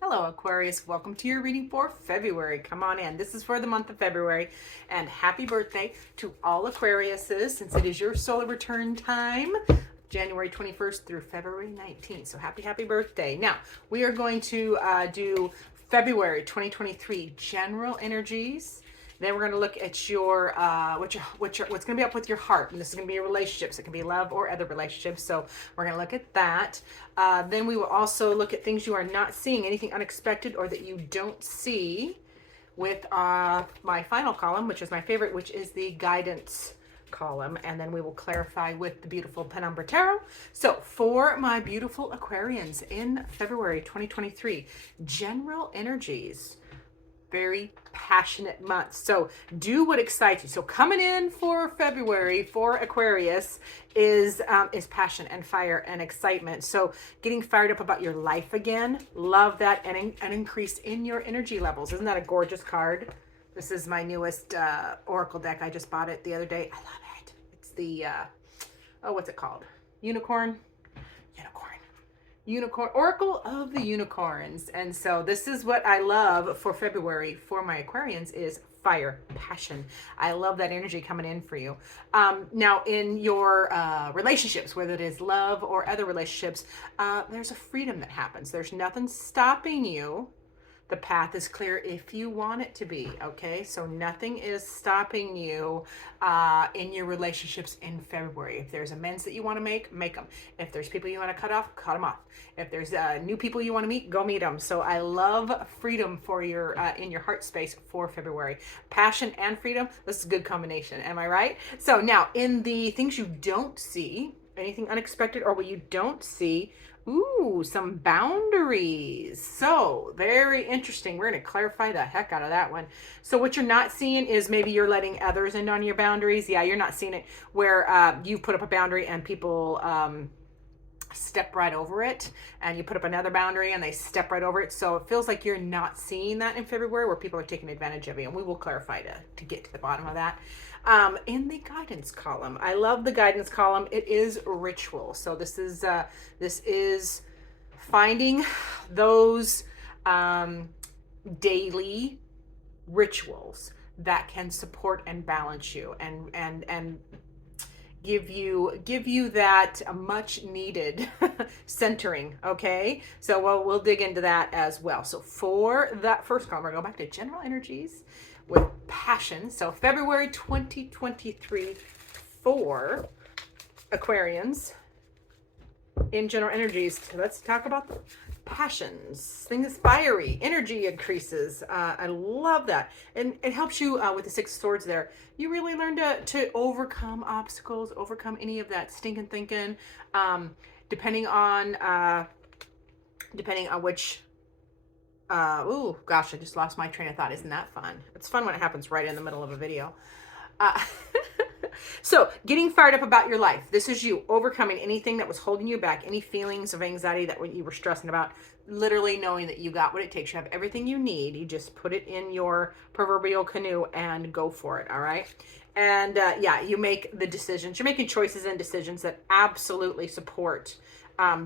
Hello, Aquarius. Welcome to your reading for February. Come on in. This is for the month of February. And happy birthday to all Aquariuses since it is your solar return time, January 21st through February 19th. So happy birthday. Now, we are going to do February 2023 general energies. Then we're going to look at your what's going to be up with your heart, and this is going to be your relationships. It can be love or other relationships. So we're going to look at that. Then we will also look at things you are not seeing, anything unexpected or that you don't see, with my final column, which is my favorite, which is the guidance column, and then we will clarify with the beautiful Penumbra Tarot. So for my beautiful Aquarians in February 2023, general energies. Very passionate month. So do what excites you. So coming in for February for Aquarius is passion and fire and excitement. So getting fired up about your life again. Love that. And an increase in your energy levels. Isn't that a gorgeous card? This is my newest Oracle deck. I just bought it the other day. I love it. It's the, what's it called? Unicorn Oracle of the Unicorns. And so this is what I love for February for my Aquarians is fire, passion. I love that energy coming in for you. Now in your relationships, whether it is love or other relationships, there's a freedom that happens. There's nothing stopping you. The path is clear if you want it to be, okay? So nothing is stopping you in your relationships in February. If there's amends that you want to make them. If there's people you want to cut them off. If there's new people you want to meet, go meet them. So I love freedom for your in your heart space for February. Passion and freedom, this is a good combination, am I right? So now, in the things you don't see, anything unexpected or what you don't see, ooh, some boundaries. So very interesting. We're going to clarify the heck out of that one. So what you're not seeing is maybe you're letting others in on your boundaries. Yeah, you're not seeing it where you put up a boundary and people step right over it, and you put up another boundary and they step right over it. So it feels like you're not seeing that in February where people are taking advantage of you, and we will clarify to get to the bottom of that. In the guidance column, I love the guidance column. It is ritual. So this is finding those daily rituals that can support and balance you and give you that much needed centering. Okay, so we'll dig into that as well. So for that first column, we're going back to general energies with passion. So February 2023 for Aquarians in general energies. Let's talk about the passions. Things fiery, energy increases. I love that. And it helps you with the Six of Swords there. You really learn to overcome obstacles, overcome any of that stinking thinking, depending on which oh gosh, I just lost my train of thought. Isn't that fun? It's fun when it happens right in the middle of a video. So getting fired up about your life. This is you overcoming anything that was holding you back, any feelings of anxiety that when you were stressing about, literally knowing that you got what it takes. You have everything you need. You just put it in your proverbial canoe and go for it. All right. And yeah, you make the decisions. You're making choices and decisions that absolutely support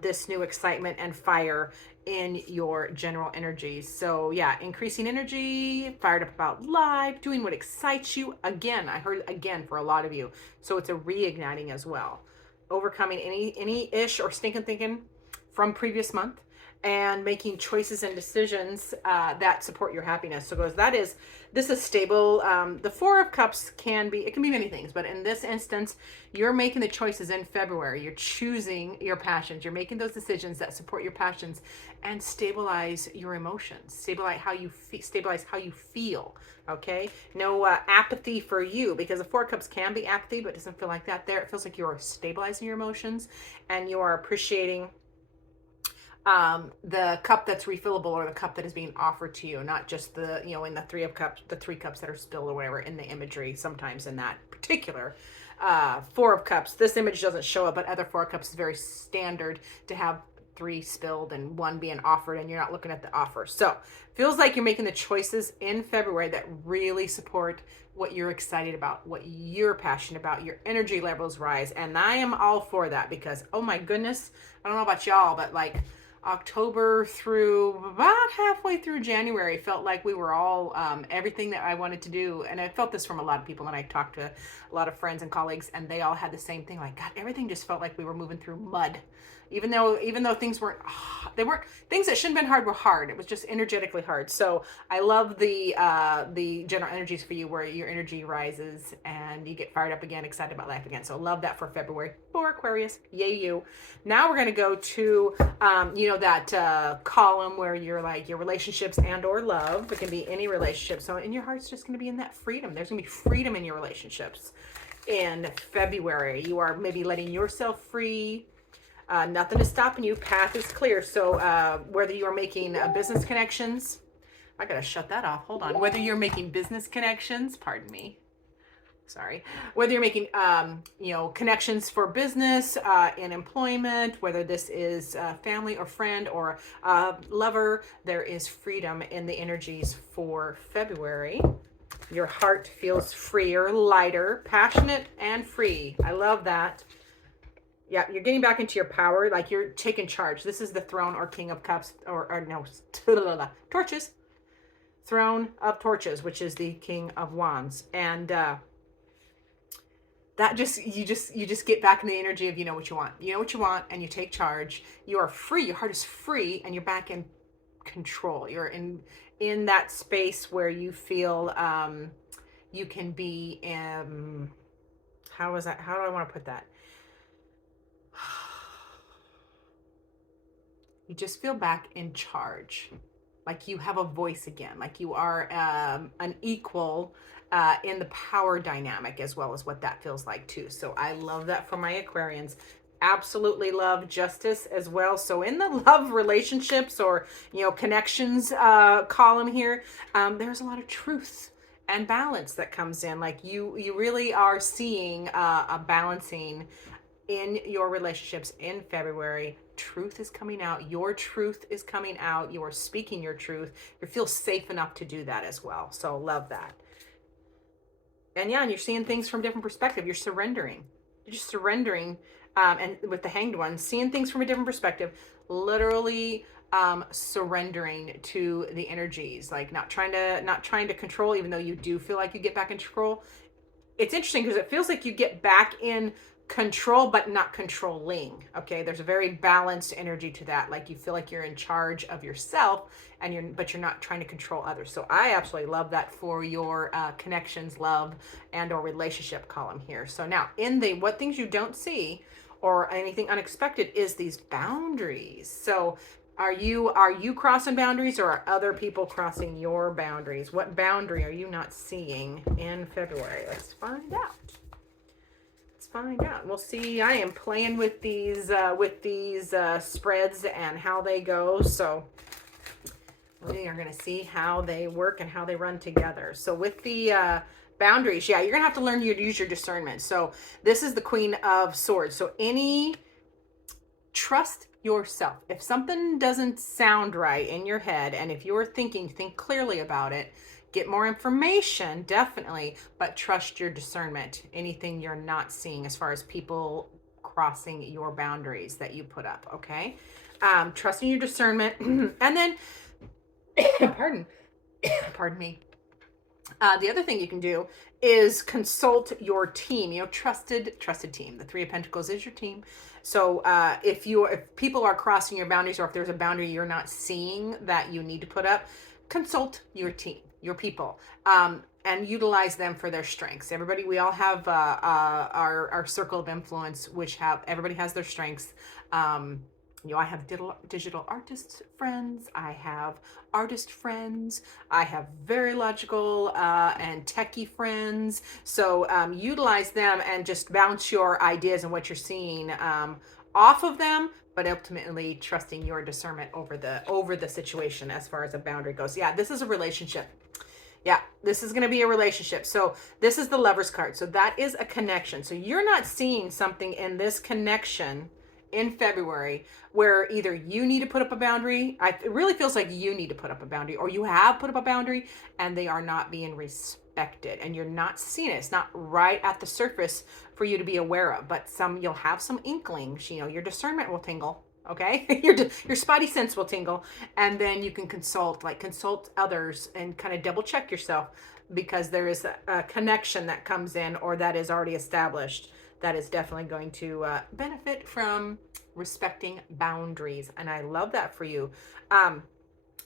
this new excitement and fire in your general energies. So yeah, increasing energy, fired up about life, doing what excites you. Again, I heard again for a lot of you. So it's a reigniting as well. Overcoming any ish or stinking thinking from previous month and making choices and decisions that support your happiness. So goes, this is stable. The Four of Cups can be many things, but in this instance, you're making the choices in February. You're choosing your passions. You're making those decisions that support your passions and stabilize your emotions. Stabilize how you feel. Okay. No apathy for you, because the Four of Cups can be apathy, but it doesn't feel like that there. It feels like you're stabilizing your emotions and you are appreciating the cup that's refillable or the cup that is being offered to you, not just the, in the Three of Cups, the three cups that are spilled or whatever in the imagery. Sometimes in that particular Four of Cups, this image doesn't show up, but other Four of Cups is very standard to have three spilled and one being offered, and you're not looking at the offer. So feels like you're making the choices in February that really support what you're excited about, what you're passionate about. Your energy levels rise, and I am all for that because, oh my goodness, I don't know about y'all, but like October through about halfway through January, felt like we were all everything that I wanted to do. And I felt this from a lot of people, and I talked to a lot of friends and colleagues, and they all had the same thing. Like, God, everything just felt like we were moving through mud. Even though things weren't, they weren't things that shouldn't have been hard were hard. It was just energetically hard. So I love the general energies for you, where your energy rises and you get fired up again, excited about life again. So love that for February for Aquarius. Yay you. Now we're gonna go to that column where you're like your relationships and or love. It can be any relationship. So in your heart's just gonna be in that freedom. There's gonna be freedom in your relationships in February. You are maybe letting yourself free. Nothing is stopping you. Path is clear. So whether you are making business connections, I gotta shut that off. Hold on. Whether you're making business connections, pardon me. Sorry. Whether you're making, connections for business, in employment, whether this is family or friend or lover, there is freedom in the energies for February. Your heart feels freer, lighter, passionate, and free. I love that. Yeah, you're getting back into your power, like you're taking charge. This is the throne or king of cups, or no, torches. Throne of torches, which is the king of wands. And that you just get back in the energy of, you know what you want. You know what you want, and you take charge. You are free. Your heart is free, and you're back in control. You're in that space where you feel you can be how do I want to put that? You just feel back in charge, like you have a voice again, like you are an equal in the power dynamic, as well as what that feels like too. So I love that for my Aquarians. Absolutely love justice as well. So in the love relationships or connections column here, there's a lot of truth and balance that comes in. Like you really are seeing a balancing in your relationships in February. Truth is coming out. Your truth is coming out. You are speaking your truth. You feel safe enough to do that as well. So love that. And yeah, and you're seeing things from a different perspective. You're surrendering. You're just surrendering. And with the Hanged One, seeing things from a different perspective, literally surrendering to the energies, like not trying to control, even though you do feel like you get back in control. It's interesting because it feels like you get back in control, but not controlling. Okay, there's a very balanced energy to that. Like you feel like you're in charge of yourself, but you're not trying to control others. So I absolutely love that for your connections, love, and or relationship column here. So now in the what things you don't see or anything unexpected is these boundaries. So are you crossing boundaries, or are other people crossing your boundaries? What boundary are you not seeing in February? Let's find out. Find out. We'll see. I am playing with these spreads and how they go. So we are going to see how they work and how they run together. So with the boundaries, yeah, you're going to have to learn to use your discernment. So this is the Queen of Swords. So trust yourself. If something doesn't sound right in your head, and if you're thinking, think clearly about it. Get more information, definitely, but trust your discernment. Anything you're not seeing as far as people crossing your boundaries that you put up, okay? Trusting your discernment. And then, pardon me. The other thing you can do is consult your team, trusted team. The Three of Pentacles is your team. So if people are crossing your boundaries, or if there's a boundary you're not seeing that you need to put up, consult your team, your people, and utilize them for their strengths. We all have our circle of influence, everybody has their strengths. I have digital artist friends. I have artist friends. I have very logical and techie friends. So utilize them and just bounce your ideas and what you're seeing off of them, but ultimately trusting your discernment over the situation as far as a boundary goes. Yeah, this is a relationship. Yeah, this is going to be a relationship. So this is the Lover's card. So that is a connection. So you're not seeing something in this connection in February where either you need to put up a boundary. It really feels like you need to put up a boundary, or you have put up a boundary and they are not being respected, and you're not seeing it. It's not right at the surface for you to be aware of, but you'll have some inklings. Your discernment will tingle. Okay. Your spidey sense will tingle, and then you can consult others and kind of double check yourself, because there is a connection that comes in or that is already established that is definitely going to benefit from respecting boundaries. And I love that for you.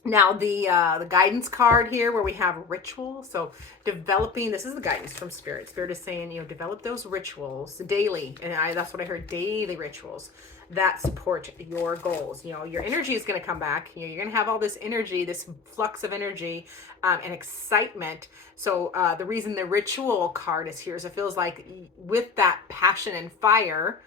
Now the guidance card here, where we have ritual. So developing, this is the guidance from Spirit. Spirit is saying, develop those rituals daily. And that's what I heard, daily rituals that support your goals. Your energy is going to come back. You're going to have all this energy, this flux of energy, and excitement. So the reason the ritual card is here is it feels like with that passion and fire,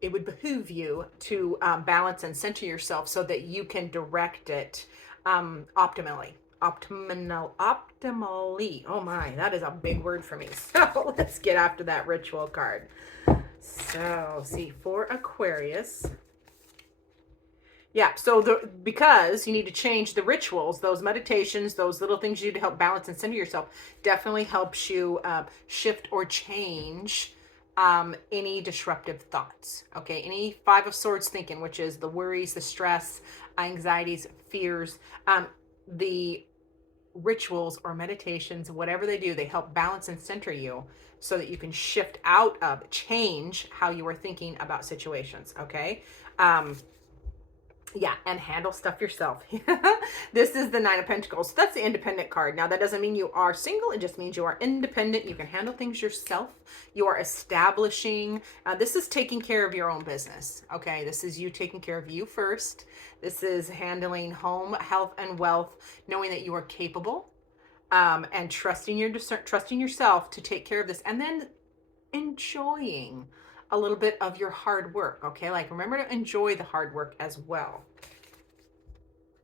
it would behoove you to balance and center yourself so that you can direct it optimally. Optimally. Oh my, that is a big word for me. So let's get after that ritual card. So see, for Aquarius. Yeah, so because you need to change the rituals, those meditations, those little things you do to help balance and center yourself, definitely helps you shift or change any disruptive thoughts. Okay, any Five of Swords thinking, which is the worries, the stress, anxieties, fears. The rituals or meditations, whatever they do, they help balance and center you so that you can shift out of, change how you are thinking about situations. Okay. Yeah, and handle stuff yourself. This is the Nine of Pentacles. So that's the independent card. Now, that doesn't mean you are single. It just means you are independent. You can handle things yourself. You are establishing. This is taking care of your own business. Okay, this is you taking care of you first. This is handling home, health, and wealth, knowing that you are capable, and trusting yourself to take care of this, and then enjoying a little bit of your hard work. Okay, like remember to enjoy the hard work as well.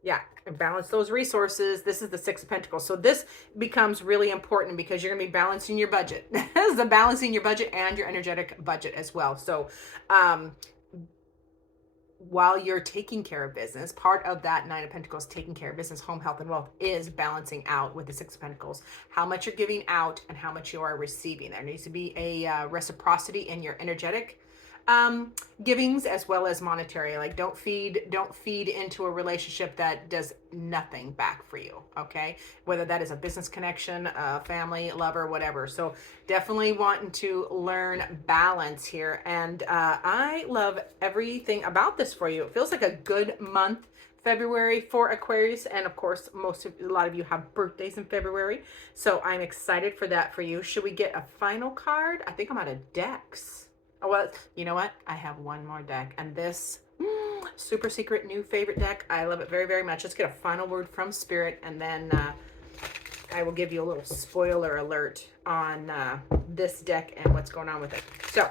Yeah, and balance those resources. This is the Six of Pentacles. So this becomes really important because you're going to be balancing your budget. This is balancing your budget and your energetic budget as well. So while you're taking care of business, part of that Nine of Pentacles, taking care of business, home, health, and wealth, is balancing out with the Six of Pentacles, how much you're giving out and how much you are receiving. There needs to be a reciprocity in your energetic givings as well as monetary. Like don't feed into a relationship that does nothing back for you. Okay, whether that is a business connection, a family, lover, whatever. So definitely wanting to learn balance here, and I love everything about this for you. It feels like a good month, February, for Aquarius, and of course a lot of you have birthdays in February, so I'm excited for that for you. Should we get a final card? I think I'm out of decks. Oh, well, you know what? I have one more deck, and this super secret new favorite deck. I love it very, very much. Let's get a final word from Spirit, and then I will give you a little spoiler alert on this deck and what's going on with it. So,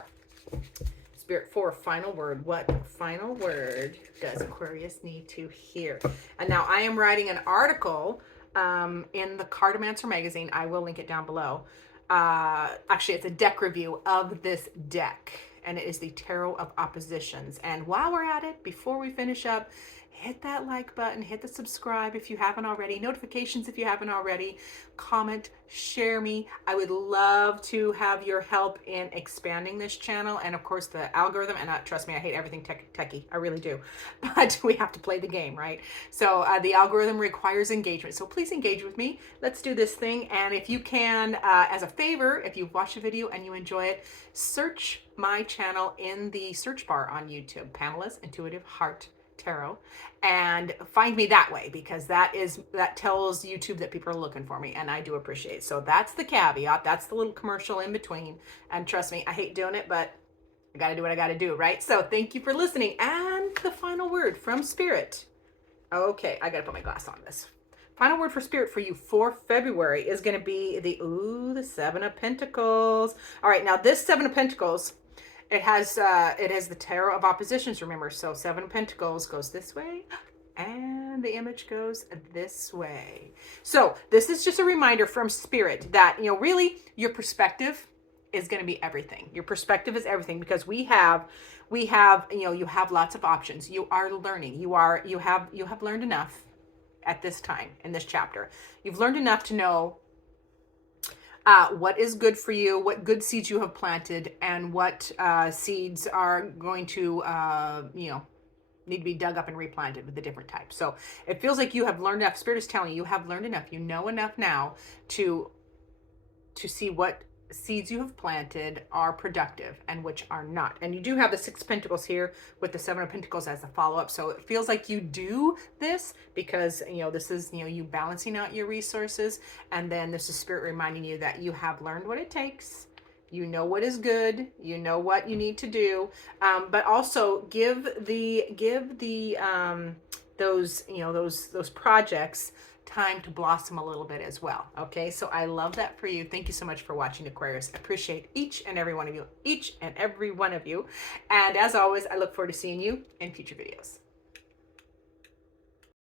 Spirit, for a final word, what final word does Aquarius need to hear? And now I am writing an article in the Cartomancer magazine. I will link it down below. Actually, it's a deck review of this deck, and it is the Tarot of Oppositions. And while we're at it, before we finish up, hit that like button, hit the subscribe if you haven't already, notifications if you haven't already, comment, share me. I would love to have your help in expanding this channel, and of course the algorithm. And trust me, I hate everything techie, I really do, but we have to play the game, right? So the algorithm requires engagement, so please engage with me. Let's do this thing. And if you can, as a favor, if you've watched a video and you enjoy it, search my channel in the search bar on YouTube, Pamela's Intuitive Heart Tarot, and find me that way, because that tells YouTube that people are looking for me, and I do appreciate it. So that's the caveat, that's the little commercial in between, and trust me, I hate doing it, but I gotta do what I gotta do, right? So thank you for listening. And the final word from Spirit. Okay, I gotta put my glass on this. Final word for Spirit for you for February is going to be the Seven of Pentacles. All right, now this Seven of Pentacles, it has the Tarot of Oppositions, remember. So Seven of Pentacles goes this way, and the image goes this way. So this is just a reminder from Spirit that, really your perspective is going to be everything. Your perspective is everything, because you have lots of options. You are learning. You have learned enough at this time in this chapter. You've learned enough to know what is good for you, what good seeds you have planted, and what seeds are going to, need to be dug up and replanted with the different types. So it feels like you have learned enough. Spirit is telling you, you have learned enough. You know enough now to see what seeds you have planted are productive and which are not. And you do have the 6 of Pentacles here with the 7 of Pentacles as a follow-up. So it feels like you do this because, this is, you balancing out your resources. And then this is Spirit reminding you that you have learned what it takes. You know what is good. You know what you need to do. But also give those projects time to blossom a little bit as well. Okay, so I love that for you. Thank you so much for watching, Aquarius. I appreciate each and every one of you. And as always, I look forward to seeing you in future videos.